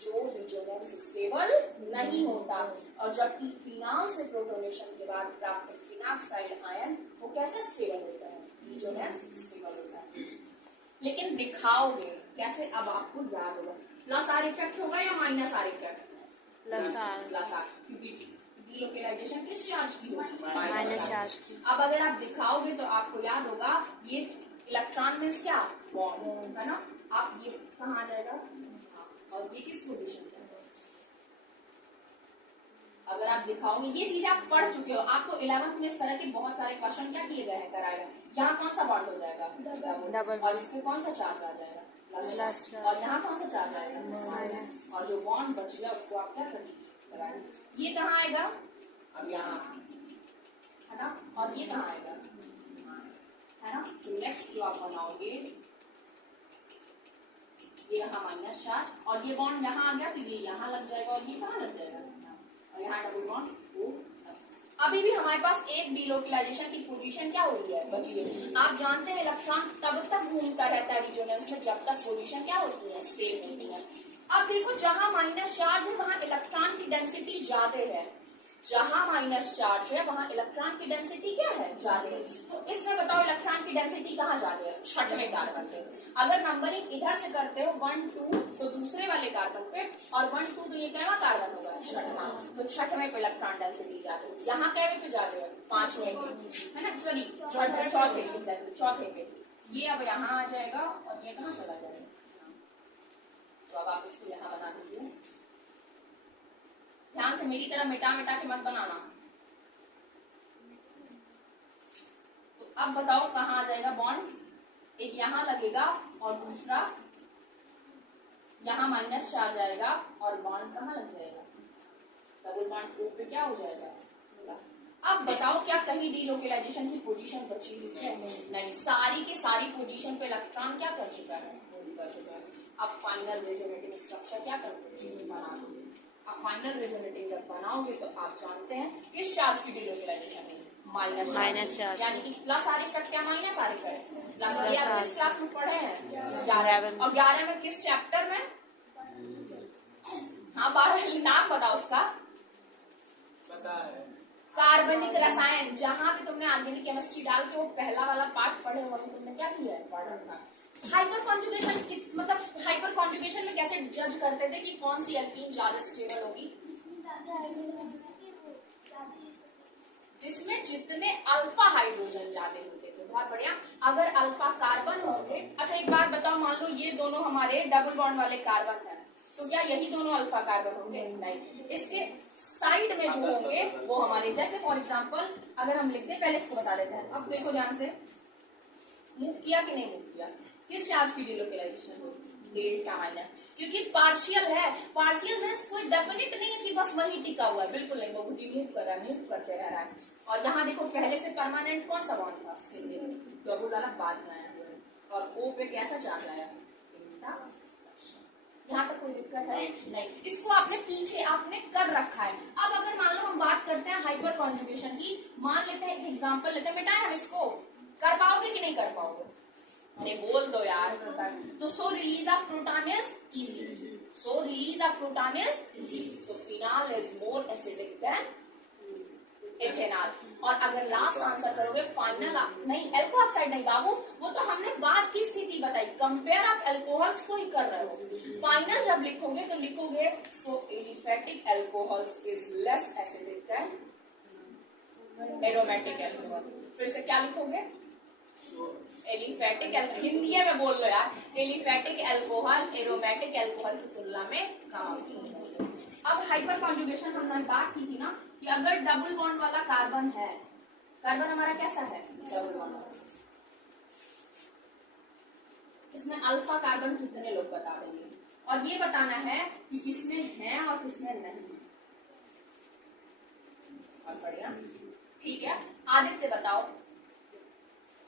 जो resonance stable नहीं होता। और जबकि फिनाल से प्रोटोनेशन के बाद प्राप्त फिनाक्साइड आयन वो कैसे स्टेबल होता है, रिजोनेंस स्टेबल होता है। लेकिन दिखाओगे कैसे, अब आपको याद होगा प्लस आर इफेक्ट होगा या minus R effect, plus R, क्योंकि डीलोकेलाइजेशन किस चार्ज की होगी, माइनस चार्ज की। अब अगर आप दिखाओगे तो आपको याद होगा ये इलेक्ट्रॉन मीन्स क्या, बॉन्ड है ना। आप ये कहाँ आ जाएगा, और ये किस पोजीशन पे है। अगर आप दिखाओगे, ये चीज आप पढ़ चुके हो, आपको 11th में इस तरह के बहुत सारे क्वेश्चन क्या किए गए हैं, कराए गए। यहाँ कौन सा बॉन्ड हो जाएगा, डबल, और इसमें कौन सा चार्ज आ जाएगा, प्लस, और यहाँ कौन सा चार्ज आएगा, माइनस, और जो बॉन्ड बचेगा उसको आप क्या करेंगे, ये कहाँ आएगा, अब यहाँ है ना, और ये कहाँ आएगा, है ना। तो नेक्स्ट जो आप बनाओगे ये यहाँ माइनस चार्ज, और ये बॉन्ड यहाँ आ गया तो ये यहाँ लग जाएगा, और ये कहाँ लग जाएगा, और यहाँ डबल बॉन्ड ओ। अभी भी हमारे पास एक डीलोकेलाइजेशन की पोजीशन क्या हुई है, बची है। आप जानते हैं इलेक्ट्रॉन तब तक घूमता रहता है रिजोनेंस में जब तक पोजीशन क्या होती है, सेम होती है। अब देखो जहां माइनस चार्ज है वहां इलेक्ट्रॉन की डेंसिटी ज्यादा है, जहां माइनस चार्ज है वहां इलेक्ट्रॉन की डेंसिटी क्या है, ज्यादा है। तो इसमें बताओ इलेक्ट्रॉन की डेंसिटी कहाँ ज्यादा है, छठवें कार्बन पे। अगर नंबरिंग इधर से करते हो 1 2 तो दूसरे वाले कार्बन पे, और 1 2 तो ये कैवा कार्बन होगा, छठवां, तो छठवें पे इलेक्ट्रॉन डेंसिटी ज्यादा है। यहाँ कैवे पे ज्यादा है, पांचवें पे, है ना, सॉरी चौथे पे। ये अब यहाँ आ जाएगा और ये कहाँ चला जाएगा, तो अब आप इसको यहाँ बना दीजिए। ध्यान से मेरी तरह मिटा मिटा के मत बनाना। तो अब बताओ कहाँ आ जाएगा बॉन्ड, एक यहाँ लगेगा और दूसरा यहाँ माइनस चार्ज आएगा, और बॉन्ड कहाँ लग जाएगा, डबल बॉन्ड ओ पे क्या हो जाएगा। अब बताओ क्या कहीं डीलोकेलाइजेशन की पोजीशन बची हुई है, नहीं, सारी की सारी पोजीशन पे इलेक्ट्रॉन क्या कर चुका है, कर चुका है। अब फाइनल रेजोनेटिंग स्ट्रक्चर क्या करते हैं, बना दो। अब फाइनल रेजोनेटिंग जब बनाओगे तो आप जानते हैं किस चार्ज की डीलोकेलाइजेशन है, माइनस चार्ज, यानी कि प्लस आर इफेक्ट या माइनस आर इफेक्ट, प्लस। ये आप किस क्लास में पढ़े हैं, 11, और 11 में किस चैप्टर में, हाँ 12 नाम बताओ उसका, पता है, कार्बनिक रसायन। जहां पे तुमने ऑर्गेनिक केमिस्ट्री डाल के वो पहला वाला पार्ट पढ़े वही तुमने क्या किया है, पढ़ रखा। हाइपर कॉन्जुगेशन मतलब हाइपर कॉन्जुगेशन में कैसे जज करते थे कि कौन सी एल्कीन ज्यादा स्टेबल होगी, जिसमें जितने अल्फा हाइड्रोजन ज्यादा होते थे। बहुत बढ़िया। अगर अल्फा कार्बन होंगे, अच्छा एक बात बताओ, मान लो ये दोनों हमारे डबल बॉन्ड वाले कार्बन है, तो क्या यही दोनों अल्फा कार्बन होंगे, नहीं। इसके साइड में जो होंगे वो हमारे, जैसे फॉर एग्जांपल अगर हम लिखते हैं, पहले इसको बता देते हैं। अब देखो ध्यान से, मूव किया कि नहीं मूव किया, किस चार्ज की डीलोकेलाइजेशन होगी, डेल्टा माइनस, क्योंकि पार्शियल है। पार्शियल मींस कोई डेफिनेट नहीं है कि बस वही टिका हुआ है, बिल्कुल नहीं, वो रिमूव कर रहा है, मूव करते रह रहा है। और यहाँ देखो पहले से परमानेंट कौन सा बॉन्ड था, सिंगल, डबल वाला बाद में आया, और ओ पे कैसा चार्ज आया, यहाँ तक कोई दिक्कत है नहीं। इसको आपने पीछे आपने कर रखा है। अब अगर मान लो हम बात करते हैं हाइपर कॉन्जुगेशन की, मान लेते हैं एक एग्जांपल लेते हैं, मिटाएं हम इसको, कर पाओगे कि नहीं कर पाओगे, अरे बोल दो यार। तो so release of proton is easy, so release of proton is easy, so phenol is more acidic than ethanol. और अगर लास्ट आंसर करोगे फाइनल, नहीं एल्को ऑक्साइड नहीं बाबू, वो तो हमने बाद की स्थिति बताई, कंपेयर आप एल्कोहल्स को ही कर रहे हो। फाइनल जब लिखोगे तो लिखोगे so aliphatic alcohols is less acidic than aromatic alcohol. फिर से क्या लिखोगे, एलिफेटिक, हिंदी में बोल लो यार, एलिफेटिक एल्कोहल एरोमेटिक एल्कोहल की तुलना में कम। अब हाइपर कॉन्जुगेशन हमने बात की थी ना कि अगर डबल बॉन्ड वाला कार्बन है, कार्बन हमारा कैसा है, डबल बॉन्ड, इसमें अल्फा कार्बन कितने लोग बता देंगे, और ये बताना है कि किसमें है और किसमें नहीं है। बहुत बढ़िया, ठीक है। आदित्य बताओ,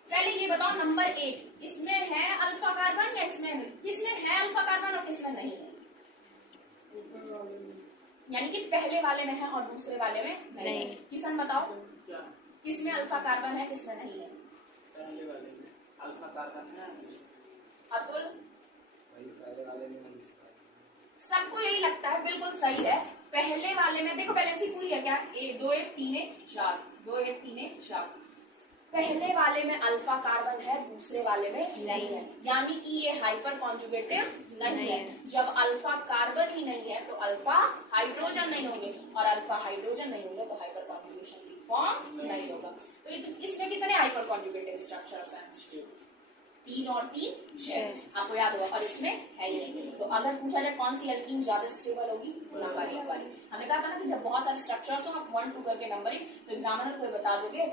पहले ये बताओ नंबर 1, इसमें है अल्फा कार्बन या इसमें, किसमें है अल्फा कार्बन और किसमें नहीं है, यानी कि पहले वाले में है और दूसरे वाले में नहीं है। किशन बताओ किसमें अल्फा कार्बन है किसमें नहीं है, पहले वाले में अल्फा कार्बन है। अतुल, पहले वाले में सबको यही लगता है, बिल्कुल सही है। पहले वाले में देखो बैलेंसिंग पूरी है क्या, 2 1 3 1 4, 2 1 3 1 4। पहले वाले में अल्फा कार्बन है, दूसरे वाले में नहीं है, यानी कि ये हाइपर कॉन्जुगेटिव नहीं है। जब अल्फा कार्बन ही नहीं है तो अल्फा हाइड्रोजन नहीं होंगे, और अल्फा हाइड्रोजन नहीं होंगे तो हाइपर कॉन्जुगेशन की फॉर्म नहीं होगा। तो ये तो इसमें कितने हाइपर कॉन्जुगेटिव स्ट्रक्चर्स हैं, 3 और 3 6, आपको याद होगा, और इसमें है ही नहीं। तो अगर पूछा जाए कौन सी एल्कीन ज्यादा स्टेबल होगी, गुणाकारी वाली। हमने कहा था ना कि जब बहुत सारे स्ट्रक्चर्स हो, आप 1 2 करके नंबरिंग, तो एग्जामिनर को बता दोगे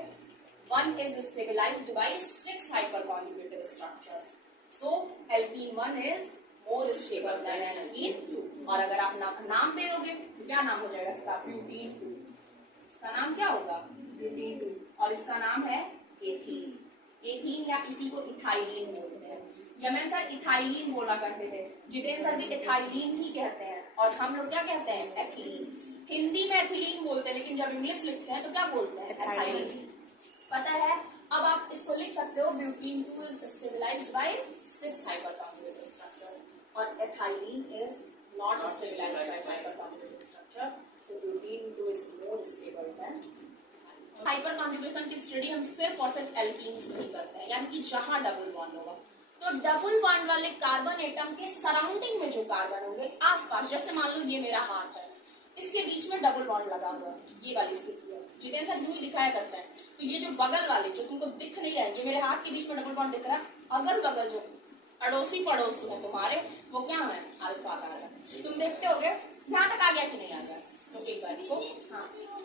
1 is stabilized by 6 hyperconjugative structures. So alkene 1 is more stable than alkene 2. और अगर आप नाम दोगे तो क्या नाम हो जाएगा इसका, ब्यूटीन 2। इसका नाम क्या होगा, ब्यूटीन 2, और इसका नाम है एथीन। एथीन या इसी को इथाइलिन बोलते हैं। यमन सर इथाइलिन बोला करते थे, जितेंद्र सर भी इथाइलिन ही कहते हैं, और हम लोग क्या कहते हैं, एथिलीन। हिंदी में एथिलीन बोलते हैं, लेकिन जब इंग्लिश लिखते हैं तो क्या बोलते हैं, एथाइलिन। पता है, अब आप इसको लिख सकते हो, butene 2 is stabilised by 6 hyperconjugative structure, और ethylene is not stabilised by hyperconjugative structure, so butene 2 is more stable than. Hyperconjugation की स्टडी हम सिर्फ और सिर्फ एल्कीन्स में करते हैं, यानी कि जहां डबल बॉन्ड होगा। तो डबल बॉन्ड वाले कार्बन एटम के सराउंडिंग में जो कार्बन होंगे आसपास, जैसे मान लो ये मेरा हाथ है, इसके बीच में डबल बॉन्ड लगा हुआ है, ये वाली स्थिति है, जितेंद्र सर यूं ही दिखाया करते हैं। तो ये जो बगल वाले जो तुमको दिख नहीं रहा है, ये मेरे हाथ के बीच में डबल बॉन्ड दिख रहा है, अगल बगल जो अड़ोसी पड़ोसी है तुम्हारे, वो क्या है, अल्फा कार्बन। तुम देखते होगे यहाँ तक आ गया कि नहीं आ गया, तो एक बार इसको, हाँ